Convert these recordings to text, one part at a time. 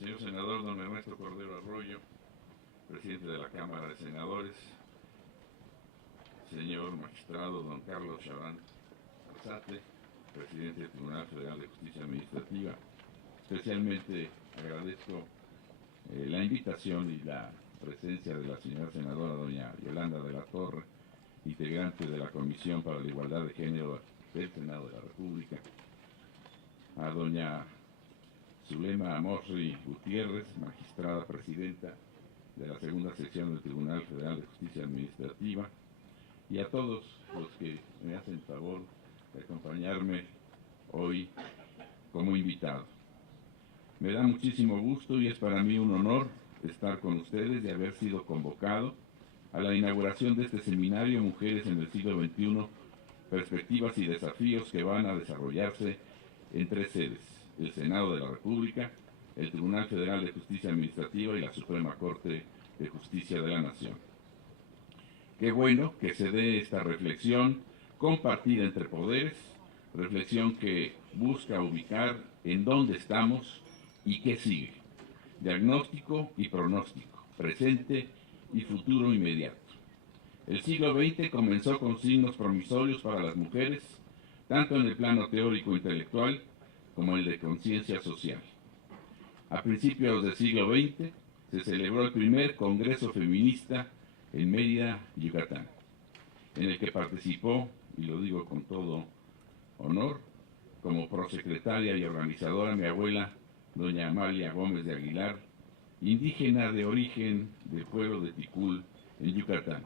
Señor senador don Ernesto Cordero Arroyo, presidente de la Cámara de Senadores, señor magistrado don Carlos Chaván Arzate, presidente del Tribunal Federal de Justicia Administrativa. Especialmente agradezco la invitación y la presencia de la señora senadora doña Yolanda de la Torre, integrante de la Comisión para la Igualdad de Género del Senado de la República, a doña Zulema Mosri Gutiérrez, magistrada presidenta de la segunda sección del Tribunal Federal de Justicia Administrativa, y a todos los que me hacen favor de acompañarme hoy como invitado. Me da muchísimo gusto y es para mí un honor estar con ustedes y haber sido convocado a la inauguración de este seminario Mujeres en el siglo XXI, perspectivas y desafíos, que van a desarrollarse en 3 sedes: el Senado de la República, el Tribunal Federal de Justicia Administrativa y la Suprema Corte de Justicia de la Nación. Qué bueno que se dé esta reflexión compartida entre poderes, reflexión que busca ubicar en dónde estamos y qué sigue, diagnóstico y pronóstico, presente y futuro inmediato. El siglo XX comenzó con signos promisorios para las mujeres, tanto en el plano teórico intelectual como el de conciencia social. A principios del siglo XX se celebró el primer Congreso Feminista en Mérida, Yucatán, en el que participó, y lo digo con todo honor, como prosecretaria y organizadora mi abuela, doña Amalia Gómez de Aguilar, indígena de origen del pueblo de Ticul, en Yucatán.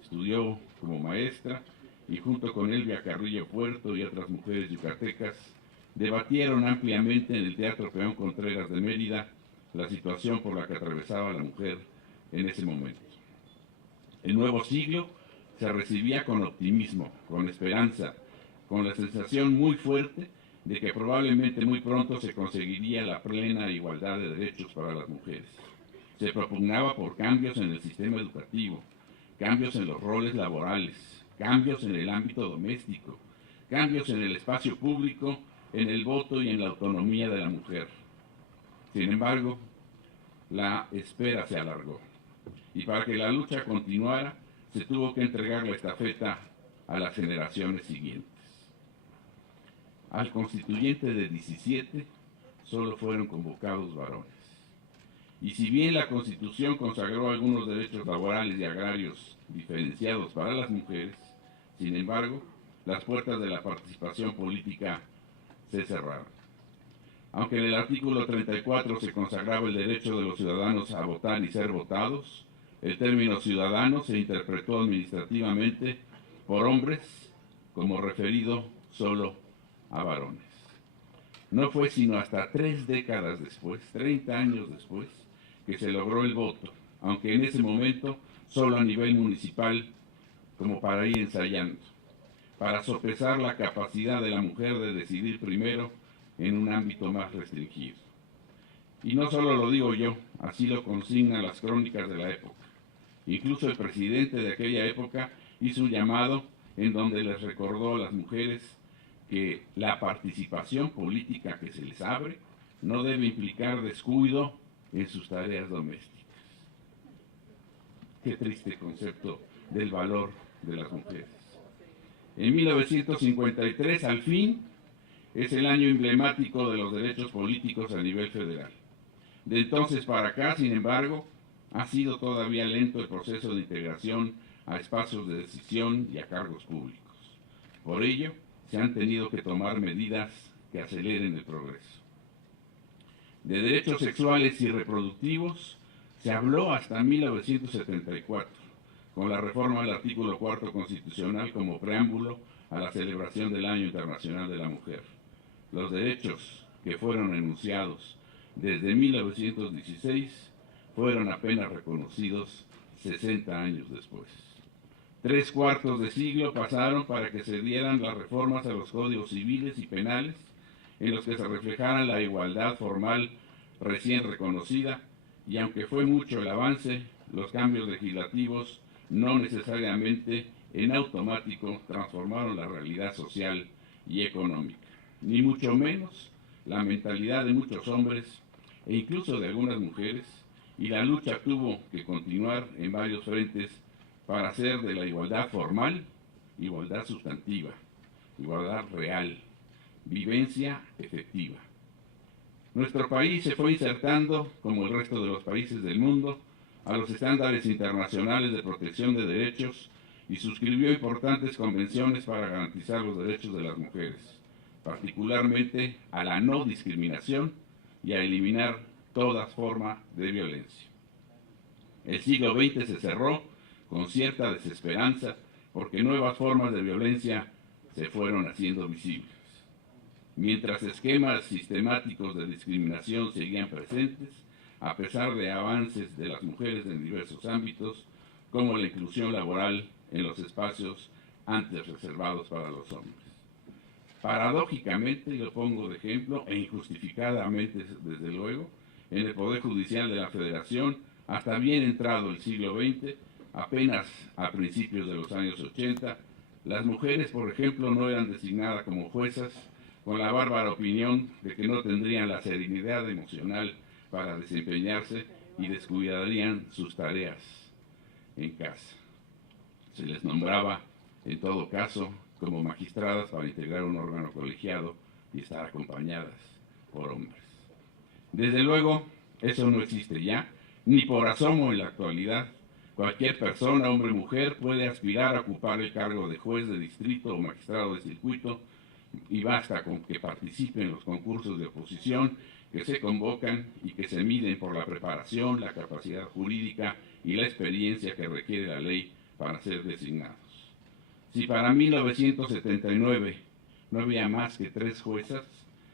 Estudió como maestra y junto con Elvia Carrillo Puerto y otras mujeres yucatecas debatieron ampliamente en el Teatro Peón Contreras de Mérida la situación por la que atravesaba la mujer en ese momento. El nuevo siglo se recibía con optimismo, con esperanza, con la sensación muy fuerte de que probablemente muy pronto se conseguiría la plena igualdad de derechos para las mujeres. Se propugnaba por cambios en el sistema educativo, cambios en los roles laborales, cambios en el ámbito doméstico, cambios en el espacio público, en el voto y en la autonomía de la mujer. Sin embargo, la espera se alargó, y para que la lucha continuara, se tuvo que entregar la estafeta a las generaciones siguientes. Al constituyente de 17 solo fueron convocados varones. Y si bien la Constitución consagró algunos derechos laborales y agrarios diferenciados para las mujeres, sin embargo, las puertas de la participación política se cerraron. Aunque en el artículo 34 se consagraba el derecho de los ciudadanos a votar y ser votados, el término ciudadano se interpretó administrativamente por hombres como referido solo a varones. No fue sino hasta 3 décadas después, 30 años después, que se logró el voto, aunque en ese momento solo a nivel municipal, como para ir ensayando, para sopesar la capacidad de la mujer de decidir primero en un ámbito más restringido. Y no solo lo digo yo, así lo consignan las crónicas de la época. Incluso el presidente de aquella época hizo un llamado en donde les recordó a las mujeres que la participación política que se les abre no debe implicar descuido en sus tareas domésticas. Qué triste concepto del valor de las mujeres. En 1953, al fin, es el año emblemático de los derechos políticos a nivel federal. De entonces para acá, sin embargo, ha sido todavía lento el proceso de integración a espacios de decisión y a cargos públicos. Por ello, se han tenido que tomar medidas que aceleren el progreso. De derechos sexuales y reproductivos se habló hasta 1974, con la reforma del artículo 4 constitucional como preámbulo a la celebración del Año Internacional de la Mujer. Los derechos que fueron enunciados desde 1916 fueron apenas reconocidos 60 años después. 3/4 de siglo pasaron para que se dieran las reformas a los códigos civiles y penales, en los que se reflejara la igualdad formal recién reconocida, y aunque fue mucho el avance, los cambios legislativos no necesariamente en automático transformaron la realidad social y económica, ni mucho menos la mentalidad de muchos hombres e incluso de algunas mujeres, y la lucha tuvo que continuar en varios frentes para hacer de la igualdad formal igualdad sustantiva, igualdad real, vivencia efectiva. Nuestro país se fue insertando, como el resto de los países del mundo, a los estándares internacionales de protección de derechos y suscribió importantes convenciones para garantizar los derechos de las mujeres, particularmente a la no discriminación y a eliminar toda forma de violencia. El siglo XX se cerró con cierta desesperanza porque nuevas formas de violencia se fueron haciendo visibles. Mientras esquemas sistemáticos de discriminación seguían presentes, a pesar de avances de las mujeres en diversos ámbitos, como la inclusión laboral en los espacios antes reservados para los hombres. Paradójicamente, y lo pongo de ejemplo, e injustificadamente desde luego, en el Poder Judicial de la Federación, hasta bien entrado el siglo XX, apenas a principios de los años 80, las mujeres, por ejemplo, no eran designadas como juezas, con la bárbara opinión de que no tendrían la serenidad emocional para desempeñarse y descuidarían sus tareas en casa. Se les nombraba, en todo caso, como magistradas para integrar un órgano colegiado y estar acompañadas por hombres. Desde luego, eso no existe ya, ni por asomo en la actualidad. Cualquier persona, hombre o mujer, puede aspirar a ocupar el cargo de juez de distrito o magistrado de circuito, y basta con que participe en los concursos de oposición que se convocan y que se miden por la preparación, la capacidad jurídica y la experiencia que requiere la ley para ser designados. Si para 1979 no había más que 3 juezas,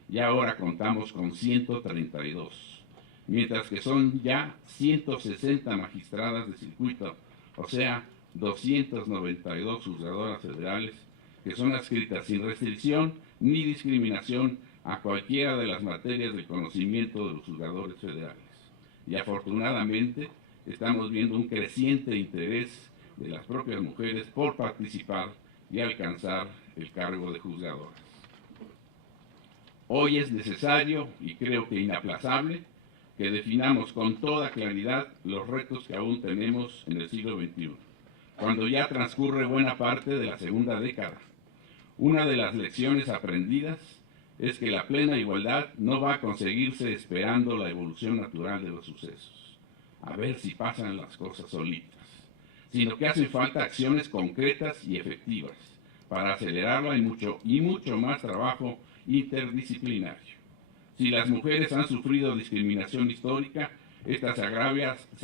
ya ahora contamos con 132, mientras que son ya 160 magistradas de circuito, o sea, 292 juzgadoras federales, que son adscritas sin restricción ni discriminación a cualquiera de las materias del conocimiento de los juzgadores federales. Y afortunadamente estamos viendo un creciente interés de las propias mujeres por participar y alcanzar el cargo de juzgadoras. Hoy es necesario, y creo que inaplazable, que definamos con toda claridad los retos que aún tenemos en el siglo XXI, cuando ya transcurre buena parte de la segunda década. Una de las lecciones aprendidas es que la plena igualdad no va a conseguirse esperando la evolución natural de los sucesos, a ver si pasan las cosas solitas, sino que hacen falta acciones concretas y efectivas para acelerarla y mucho más trabajo interdisciplinario. Si las mujeres han sufrido discriminación histórica, esta se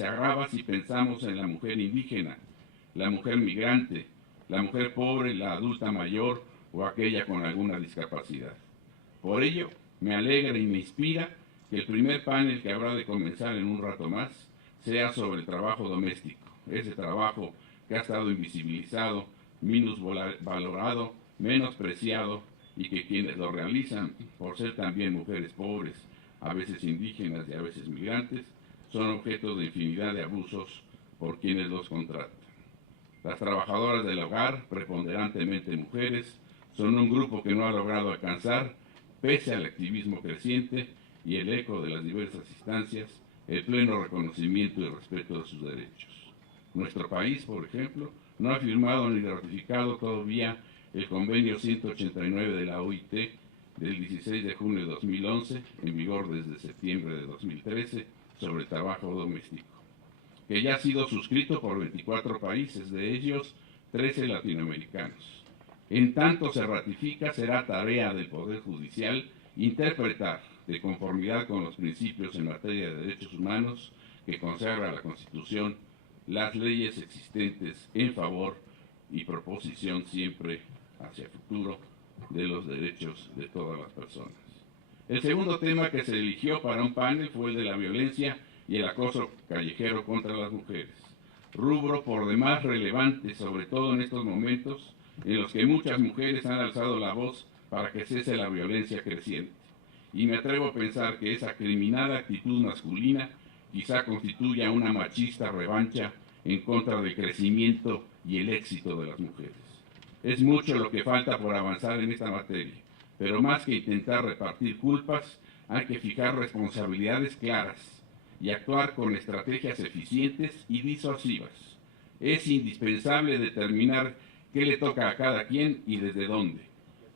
agrava si pensamos en la mujer indígena, la mujer migrante, la mujer pobre, la adulta mayor o aquella con alguna discapacidad. Por ello, me alegra y me inspira que el primer panel que habrá de comenzar en un rato más sea sobre el trabajo doméstico, ese trabajo que ha estado invisibilizado, minusvalorado, menospreciado, y que quienes lo realizan, por ser también mujeres pobres, a veces indígenas y a veces migrantes, son objeto de infinidad de abusos por quienes los contratan. Las trabajadoras del hogar, preponderantemente mujeres, son un grupo que no ha logrado alcanzar, pese al activismo creciente y el eco de las diversas instancias, el pleno reconocimiento y respeto de sus derechos. Nuestro país, por ejemplo, no ha firmado ni ratificado todavía el convenio 189 de la OIT del 16 de junio de 2011, en vigor desde septiembre de 2013, sobre el trabajo doméstico, que ya ha sido suscrito por 24 países, de ellos 13 latinoamericanos. En tanto se ratifica, será tarea del Poder Judicial interpretar, de conformidad con los principios en materia de derechos humanos que consagra la Constitución, las leyes existentes en favor y proposición siempre hacia el futuro de los derechos de todas las personas. El segundo tema que se eligió para un panel fue el de la violencia y el acoso callejero contra las mujeres, rubro por demás relevante, sobre todo en estos momentos en los que muchas mujeres han alzado la voz para que cese la violencia creciente. Y me atrevo a pensar que esa criminal actitud masculina quizá constituya una machista revancha en contra del crecimiento y el éxito de las mujeres. Es mucho lo que falta por avanzar en esta materia, pero más que intentar repartir culpas, hay que fijar responsabilidades claras y actuar con estrategias eficientes y disuasivas. Es indispensable determinar qué le toca a cada quien y desde dónde.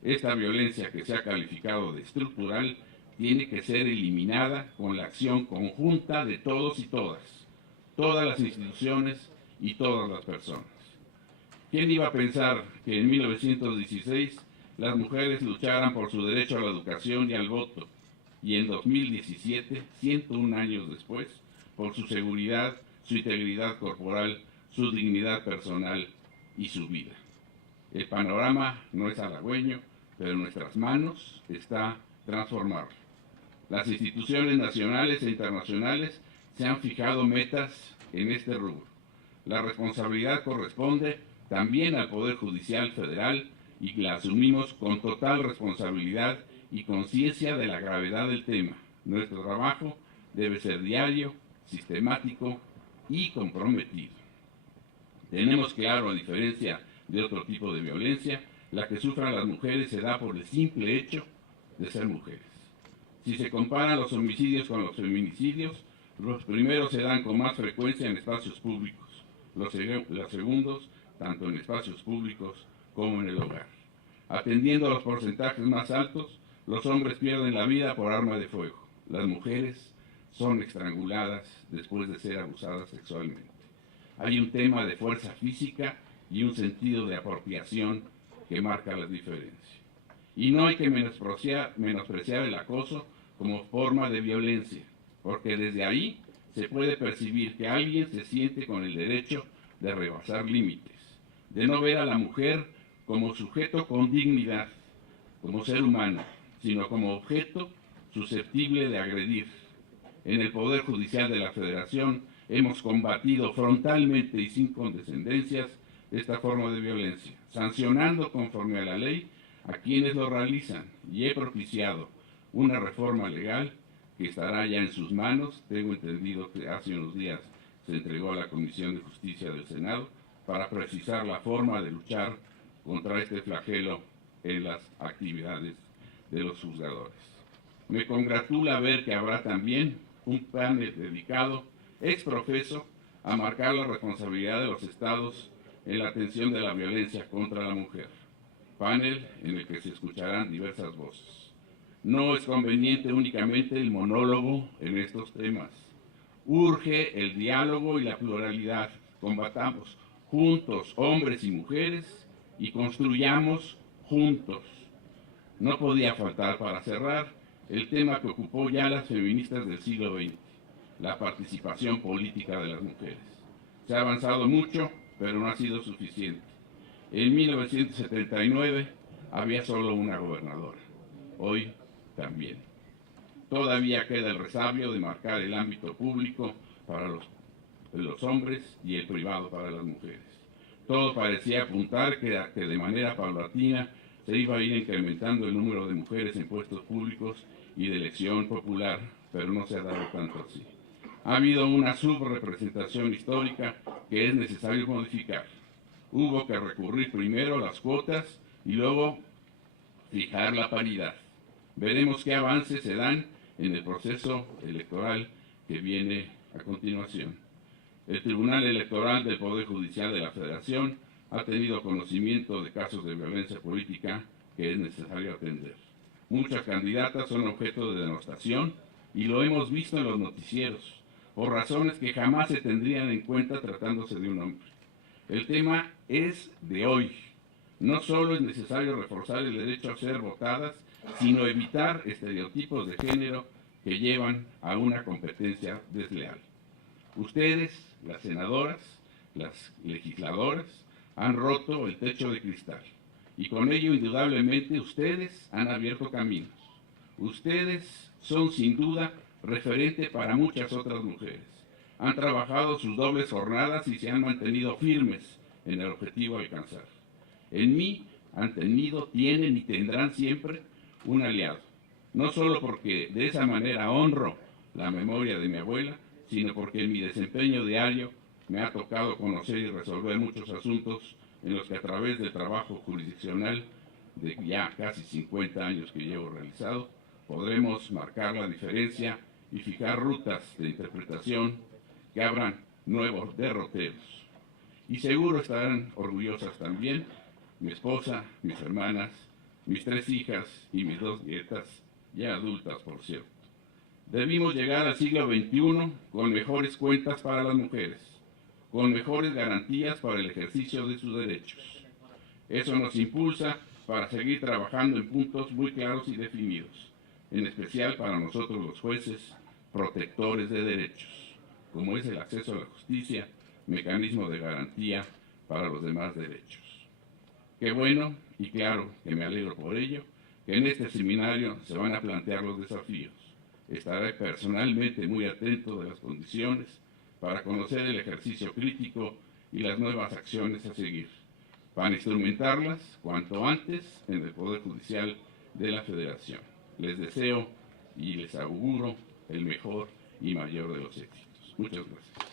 Esta violencia que se ha calificado de estructural tiene que ser eliminada con la acción conjunta de todos y todas las instituciones y todas las personas. ¿Quién iba a pensar que en 1916 las mujeres lucharan por su derecho a la educación y al voto, y en 2017, 101 años después, por su seguridad, su integridad corporal, su dignidad personal y su vida? El panorama no es halagüeño, pero en nuestras manos está transformarlo. Las instituciones nacionales e internacionales se han fijado metas en este rubro. La responsabilidad corresponde también al Poder Judicial Federal y la asumimos con total responsabilidad y conciencia de la gravedad del tema. Nuestro trabajo debe ser diario, sistemático y comprometido. Tenemos claro, a diferencia de otro tipo de violencia, la que sufran las mujeres se da por el simple hecho de ser mujeres. Si se comparan los homicidios con los feminicidios, los primeros se dan con más frecuencia en espacios públicos, los segundos tanto en espacios públicos como en el hogar. Atendiendo a los porcentajes más altos, los hombres pierden la vida por arma de fuego. Las mujeres son estranguladas después de ser abusadas sexualmente. Hay un tema de fuerza física y un sentido de apropiación que marca las diferencias. Y no hay que menospreciar el acoso como forma de violencia, porque desde ahí se puede percibir que alguien se siente con el derecho de rebasar límites, de no ver a la mujer como sujeto con dignidad, como ser humano, sino como objeto susceptible de agredir. En el Poder Judicial de la Federación hemos combatido frontalmente y sin condescendencias esta forma de violencia, sancionando conforme a la ley a quienes lo realizan, y he propiciado una reforma legal que estará ya en sus manos. Tengo entendido que hace unos días se entregó a la Comisión de Justicia del Senado para precisar la forma de luchar contra este flagelo en las actividades de los juzgadores. Me congratula ver que habrá también un panel dedicado ex profeso a marcar la responsabilidad de los estados en la atención de la violencia contra la mujer. Panel en el que se escucharán diversas voces. No es conveniente únicamente el monólogo en estos temas. Urge el diálogo y la pluralidad. Combatamos juntos, hombres y mujeres, y construyamos juntos. No podía faltar, para cerrar, el tema que ocupó ya las feministas del siglo XX, la participación política de las mujeres. Se ha avanzado mucho, pero no ha sido suficiente. En 1979 había solo una gobernadora, hoy también. Todavía queda el resabio de marcar el ámbito público para los hombres y el privado para las mujeres. Todo parecía apuntar que de manera paulatina se iba a ir incrementando el número de mujeres en puestos públicos y de elección popular, pero no se ha dado tanto así. Ha habido una subrepresentación histórica que es necesario modificar. Hubo que recurrir primero a las cuotas y luego fijar la paridad. Veremos qué avances se dan en el proceso electoral que viene a continuación. El Tribunal Electoral del Poder Judicial de la Federación ha tenido conocimiento de casos de violencia política que es necesario atender. Muchas candidatas son objeto de denostación y lo hemos visto en los noticieros, por razones que jamás se tendrían en cuenta tratándose de un hombre. El tema es de hoy. No solo es necesario reforzar el derecho a ser votadas, sino evitar estereotipos de género que llevan a una competencia desleal. Ustedes, las senadoras, las legisladoras, han roto el techo de cristal y con ello indudablemente ustedes han abierto caminos. Ustedes son sin duda referente para muchas otras mujeres. Han trabajado sus dobles jornadas y se han mantenido firmes en el objetivo a alcanzar. En mí han tenido, tienen y tendrán siempre un aliado. No solo porque de esa manera honro la memoria de mi abuela, sino porque en mi desempeño diario me ha tocado conocer y resolver muchos asuntos en los que a través del trabajo jurisdiccional de ya casi 50 años que llevo realizado, podremos marcar la diferencia y fijar rutas de interpretación que abran nuevos derroteros. Y seguro estarán orgullosas también mi esposa, mis hermanas, mis 3 hijas y mis 2 nietas, ya adultas por cierto. Debimos llegar al siglo XXI con mejores cuentas para las mujeres, con mejores garantías para el ejercicio de sus derechos. Eso nos impulsa para seguir trabajando en puntos muy claros y definidos, en especial para nosotros los jueces, protectores de derechos, como es el acceso a la justicia, mecanismo de garantía para los demás derechos. Qué bueno, y claro que me alegro por ello, que en este seminario se van a plantear los desafíos. Estaré personalmente muy atento de las condiciones para conocer el ejercicio crítico y las nuevas acciones a seguir, para instrumentarlas cuanto antes en el Poder Judicial de la Federación. Les deseo y les auguro el mejor y mayor de los éxitos. Muchas gracias.